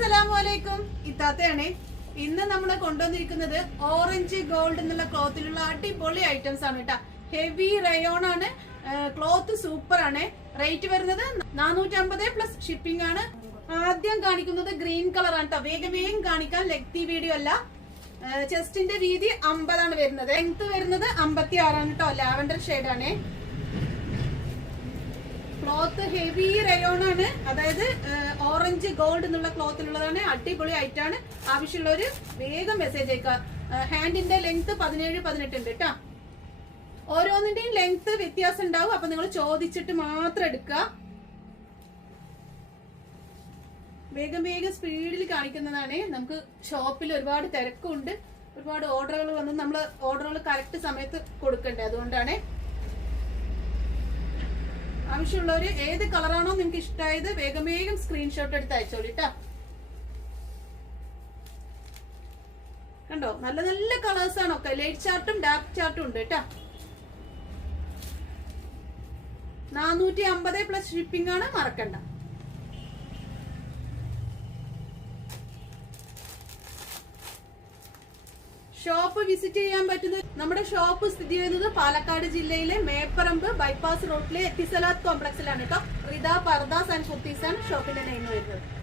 അസ്സലാമലൈക്കും, ഇത്താത്തയാണേ. ഇന്ന് നമ്മൾ കൊണ്ടുവന്നിരിക്കുന്നത് ഓറഞ്ച് ഗോൾഡ് എന്നുള്ള ക്ലോത്തിലുള്ള അടിപൊളി ഐറ്റംസ് ആണ് കേട്ടോ. ഹെവി റയോൺ ആണ്, ക്ലോത്ത് സൂപ്പർ ആണ്. റേറ്റ് വരുന്നത് 450 പ്ലസ് ഷിപ്പിംഗ് ആണ്. ആദ്യം കാണിക്കുന്നത് ഗ്രീൻ കളർ ആണ് കേട്ടോ. വേഗം വേഗം കാണിക്കാൻ, ലെങ്തി വീഡിയോ അല്ല. ചെസ്റ്റിന്റെ വീതി 50 ആണ് വരുന്നത്. ലെങ്ത് വരുന്നത് 56 ആണ് കേട്ടോ. ലാവൻഡർ ഷെയ്ഡ് ആണ്. ക്ലോത്ത് ഹെവി റയോൺ ആണ്, അതായത് ഓറഞ്ച് ഗോൾഡ് എന്നുള്ള ക്ലോത്തിലുള്ളതാണ്. അടിപൊളി ആയിട്ടാണ്. ആവശ്യമുള്ളവര് വേഗം മെസ്സേജ് അയക്കുക. ഹാൻഡിന്റെ ലെങ്ത് 17-18 ഉണ്ട് കേട്ടോ. ഓരോന്നിന്റെയും ലെങ്ത് വ്യത്യാസം ഉണ്ടാവും. അപ്പൊ നിങ്ങൾ ചോദിച്ചിട്ട് മാത്രം എടുക്കുക. വേഗം വേഗം സ്പീഡിൽ കാണിക്കുന്നതാണ്. നമുക്ക് ഷോപ്പിൽ ഒരുപാട് തിരക്കുണ്ട്, ഒരുപാട് ഓർഡറുകൾ വന്ന് നമ്മൾ ഓർഡറുകൾ കറക്റ്റ് സമയത്ത് കൊടുക്കണ്ടേ, അതുകൊണ്ടാണ്. ആവശ്യമുള്ളവര് ഏത് കളറാണോ നിങ്ങൾക്ക് ഇഷ്ടമായത് വേഗം വേഗം സ്ക്രീൻഷോട്ട് എടുത്ത് അയച്ചോളിട്ടാ. കണ്ടോ, നല്ല നല്ല കളേഴ്സ് ആണൊക്കെ. ലൈറ്റ് ചാർട്ടും ഡാർക്ക് ചാർട്ടും ഉണ്ട് കേട്ടാ. 450 പ്ലസ് ഷിപ്പിംഗ് ആണ്, മറക്കണ്ട. ഷോപ്പ് വിസിറ്റ് ചെയ്യാൻ പറ്റുന്നത്, നമ്മുടെ ഷോപ്പ് സ്ഥിതി ചെയ്യുന്നത് പാലക്കാട് ജില്ലയിലെ മേപ്പറമ്പ് ബൈപ്പാസ് റോഡിലെ എത്തിസലാത്ത് കോംപ്ലക്സിലാണ് കേട്ടോ. റിദ പർദാസ് ആൻഡ് കുർത്തീസ് ആണ് ഷോപ്പിന്റെ നെയിം വരുന്നത്.